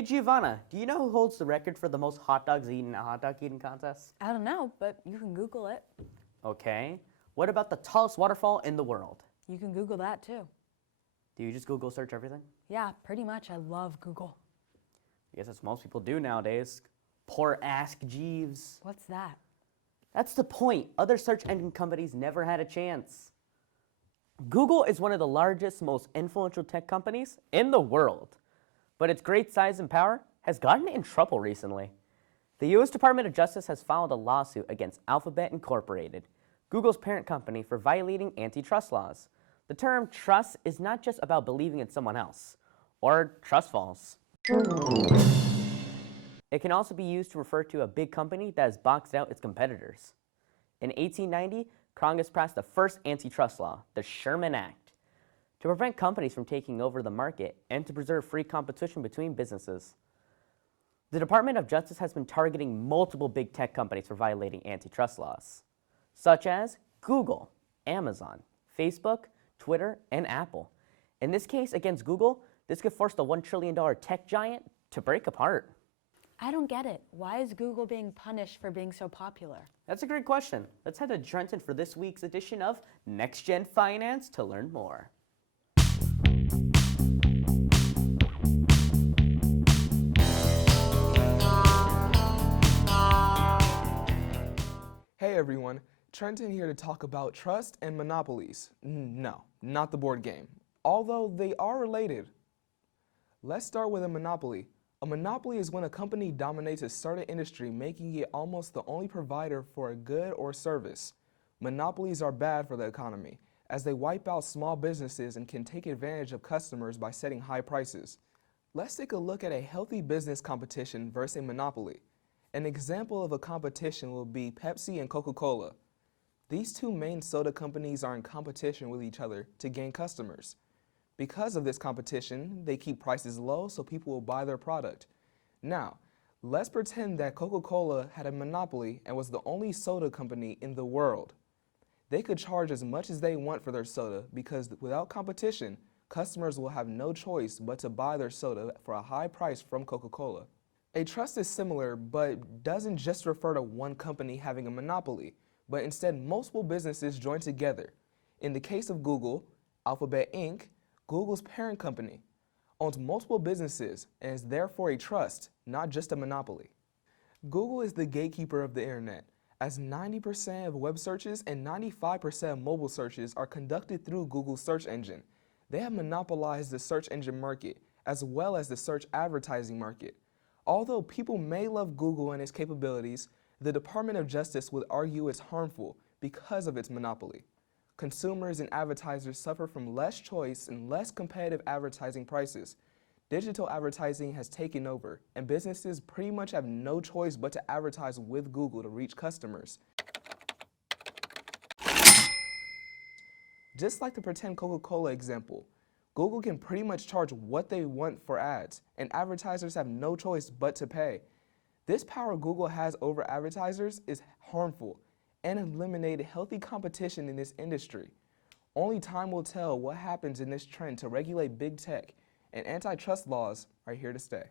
Hey Giovanna, do you know who holds the record for the most hot dogs eaten in a hot dog eating contest? I don't know, but you can Google it. Okay. What about the tallest waterfall in the world? You can Google that too. Do you just Google search everything? Yeah, pretty much. I love Google. I guess that's what most people do nowadays. Poor Ask Jeeves. What's that? That's the point. Other search engine companies never had a chance. Google is one of the largest, most influential tech companies in the world, but its great size and power has gotten it in trouble recently. The U.S. Department of Justice has filed a lawsuit against Alphabet Incorporated, Google's parent company, for violating antitrust laws. The term trust is not just about believing in someone else, or trust falls. It can also be used to refer to a big company that has boxed out its competitors. In 1890, Congress passed the first antitrust law, the Sherman Act, to prevent companies from taking over the market and to preserve free competition between businesses. The Department of Justice has been targeting multiple big tech companies for violating antitrust laws, such as Google, Amazon, Facebook, Twitter, and Apple. In this case against Google, this could force the $1 trillion tech giant to break apart. I don't get it. Why is Google being punished for being so popular? That's a great question. Let's head to Trenton for this week's edition of NexGen Finance to learn more. Hey everyone, Trenton here to talk about trust and monopolies. No, not the board game, although they are related. Let's start with a monopoly. A monopoly is when a company dominates a certain industry, making it almost the only provider for a good or service. Monopolies are bad for the economy, as they wipe out small businesses and can take advantage of customers by setting high prices. Let's take a look at a healthy business competition versus a monopoly. An example of a competition will be Pepsi and Coca-Cola. These two main soda companies are in competition with each other to gain customers. Because of this competition, they keep prices low so people will buy their product. Now, let's pretend that Coca-Cola had a monopoly and was the only soda company in the world. They could charge as much as they want for their soda because without competition, customers will have no choice but to buy their soda for a high price from Coca-Cola. A trust is similar, but doesn't just refer to one company having a monopoly, but instead multiple businesses join together. In the case of Google, Alphabet Inc., Google's parent company, owns multiple businesses and is therefore a trust, not just a monopoly. Google is the gatekeeper of the internet, as 90% of web searches and 95% of mobile searches are conducted through Google's search engine. They have monopolized the search engine market, as well as the search advertising market. Although people may love Google and its capabilities, the Department of Justice would argue it's harmful because of its monopoly. Consumers and advertisers suffer from less choice and less competitive advertising prices. Digital advertising has taken over, and businesses pretty much have no choice but to advertise with Google to reach customers. Just like the pretend Coca-Cola example, Google can pretty much charge what they want for ads, and advertisers have no choice but to pay. This power Google has over advertisers is harmful and eliminated healthy competition in this industry. Only time will tell what happens in this trend to regulate big tech, and antitrust laws are here to stay.